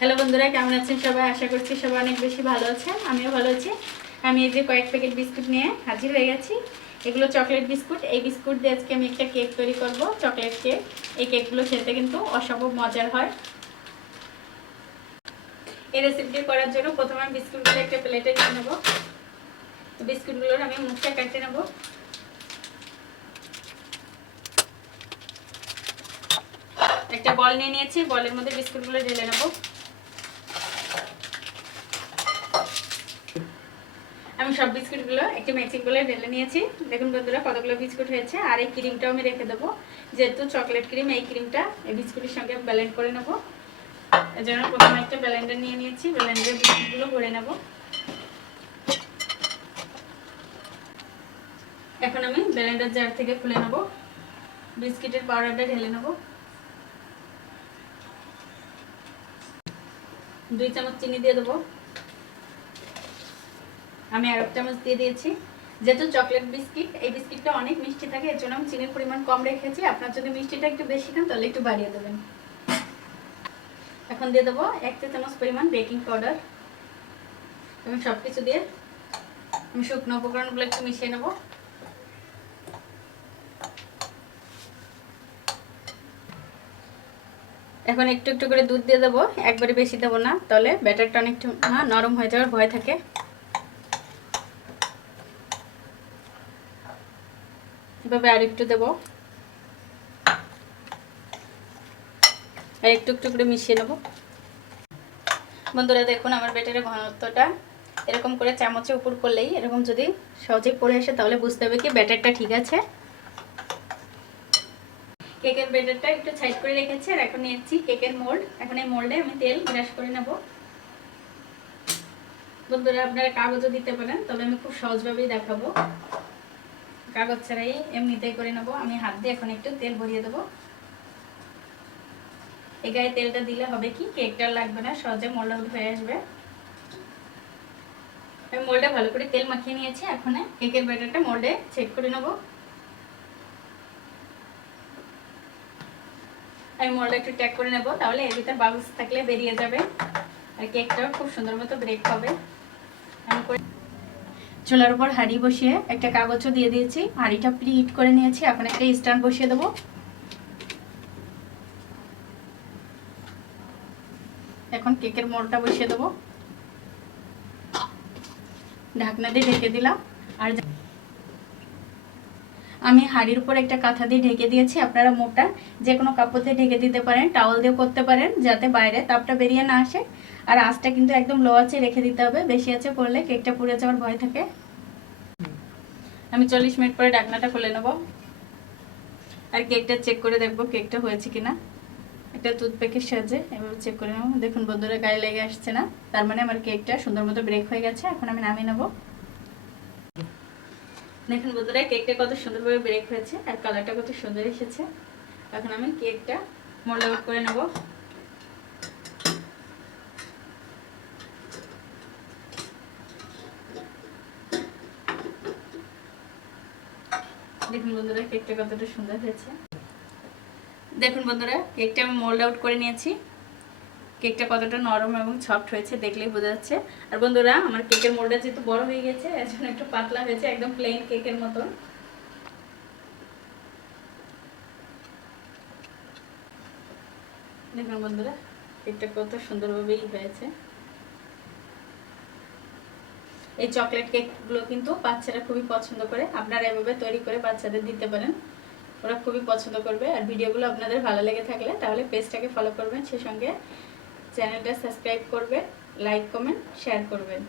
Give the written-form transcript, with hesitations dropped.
Hello বন্ধুরা, কেমন আছেন সবাই? আশা করছি সবাই অনেক বেশি ভালো আছেন। আমিও ভালো আছি। আমি এই যে কয়েক প্যাকেট বিস্কুট নিয়ে হাজির হয়ে গেছি। এগুলো চকলেট বিস্কুট। এই বিস্কুট দিয়ে আজকে আমি একটা কেক তৈরি করব, চকলেট কেক। এই কেকগুলো খেতে কিন্তু অসম্ভব মজার হয়। এই রেসিপিটি করার জন্য প্রথমে আমি বিস্কুটগুলো একটা প্লেটে নিয়ে নেব। তো বিস্কুটগুলোর আমি মুখটা কেটে নেব। একটা বল নিয়ে নিয়েছি, বলের মধ্যে বিস্কুটগুলো ঢেলে নেব। আমি সব বিস্কুটগুলো একটি মিক্সিং বলে ঢেলে নিয়েছি। দেখুন বন্ধুরা কতগুলো বিস্কুট হয়েছে। আর এই ক্রিমটাও আমি রেখে দেবো, যেহেতু চকলেট ক্রিম, এই ক্রিমটা এই বিস্কুটের সঙ্গে ব্লেন্ড করে নেব। এর জন্য প্রথমে একটা ব্লেন্ডার নিয়ে নিয়েছি, ব্লেন্ডারে বিস্কুটগুলো ভরে নেব। এখন আমি ব্লেন্ডার জার থেকে খুলে নেব, বিস্কিটের পাউডারটা ঢেলে নেব। 2 চামচ চিনি দিয়ে দেবো। আমি আর 1 চামচ দিয়ে দিয়েছি। যেহেতু চকলেট বিস্কিট, এই বিস্কিটটা অনেক মিষ্টি থাকে, এর জন্য আমি চিনির পরিমাণ কম রেখেছি। আপনার যদি মিষ্টিটা একটু বেশি খান তাহলে একটু বাড়িয়ে দেবেন। এখন দিয়ে দেবো 1 চা চামচ পরিমাণ বেকিং পাউডার। এবং সব কিছু দিয়ে আমি শুকনো উপকরণগুলো একটু মিশিয়ে নেব। এখন একটু একটু করে দুধ দিয়ে দেবো, একবারে বেশি দেবো না, তাহলে ব্যাটারটা অনেকটা নরম হয়ে যাওয়ার ভয় থাকে। এভাবে আর একটু দেবো, আর একটু একটু করে মিশিয়ে নেব। বন্ধুরা দেখুন আমার ব্যাটারের ঘনত্বটা এরকম করে চামচে উপর করলেই এরকম যদি সহজেই পড়ে আসে তাহলে বুঝতে হবে কি ব্যাটারটা ঠিক আছে। কেকের ব্যাটারটা একটু সাইড করে রেখেছি। আর এখন নিয়েছি কেকের মোল্ড। এখন এই মোল্ডে আমি তেল ব্রাশ করে নেব। বন্ধুরা আপনারা কাগজও দিতে পারেন, তবে আমি খুব সহজভাবেই দেখাবো। কাগজ ছাড়াই এমনিতেই করে নেব। আমি হাত দিয়ে এখন একটু তেল ভরিয়ে দেবো। এই গায়ে তেলটা দিলে হবে কি কেকটা লাগবে না, সহজে মোল্ড আউট হয়ে আসবে। আমি মোল্ডে ভালো করে তেল মাখিয়ে নিয়েছি। এখন কেকের ব্যাটারটা মোল্ডে সেট করে নেব। আমি মোল্ডে একটু ট্যাগ করে নেব, তাহলে এর ভিতর বাবলস থাকলে বেরিয়ে যাবে আর কেকটাও খুব সুন্দর মতো ব্রেক হবে। আমি চুলার উপর হাঁড়ি বসিয়ে একটা কাগজও দিয়ে দিয়েছি। হাঁড়িটা প্রি হিট করে নিয়েছি। এখন একটা স্ট্যান্ড বসিয়ে দেবো। এখন কেকের মোল্ডটা বসিয়ে দেবো, ঢাকনা দিয়ে ঢেকে দিলাম। আর আমি হাঁড়ির উপর একটা কাঁথা দিয়ে ঢেকে দিয়েছি। আপনারা মোটা যে কোনো কাপড় দিয়ে ঢেকে দিতে পারেন, টাওয়াল দিয়েও করতে পারেন, যাতে বাইরে তাপটা বেরিয়ে না আসে। আর আঁচটা কিন্তু একদম লো আঁচে রেখে দিতে হবে, বেশি আঁচে করলে কেকটা পুড়ে যাওয়ার ভয় থাকে। আমি 40 মিনিট পরে ঢাকনাটা খুলে নেব আর কেকটা চেক করে দেখবো কেকটা হয়েছে কিনা। একটা টুথপিকের সাহায্যে এভাবে চেক করে নেব। দেখুন বন্ধুরা গায়ে লেগে আসছে না, তার মানে আমার কেকটা সুন্দর মতো ব্রেক হয়ে গেছে। এখন আমি নামিয়ে নেব। দেখুন বন্ধুরা কেকটা কত সুন্দরভাবে ব্রেক হয়েছে আর কালারটা কত সুন্দর এসেছে। এখন আমি কেকটা মোল্ড আউট করে নেব। দেখুন বন্ধুরা কেকটা কতটা সুন্দর হয়েছে। দেখুন বন্ধুরা কেকটা আমি মোল্ড আউট করে নিয়েছি। কেকটা কতটা নরম এবং সফট হয়েছে দেখলেই বোঝা যাচ্ছে। আর বন্ধুরা আমার কেকের মোল্ডটা যেহেতু বড় হয়ে গেছে এর জন্য একটু পাতলা হয়েছে, একদম প্লেন কেকের মতন। দেখুন বন্ধুরা কেকটা কত সুন্দরভাবেই হয়েছে। এই চকলেট কেকগুলো কিন্তু বাচ্চারা খুবই পছন্দ করে। আপনারা এভাবে তৈরি করে বাচ্চাদের দিতে পারেন, ওরা খুবই পছন্দ করবে। আর ভিডিওগুলো আপনাদের ভালো লেগে থাকলে তাহলে পেজটাকে ফলো করবেন, সেই সঙ্গে চ্যানেলটা সাবস্ক্রাইব করবেন, লাইক কমেন্ট শেয়ার করবেন।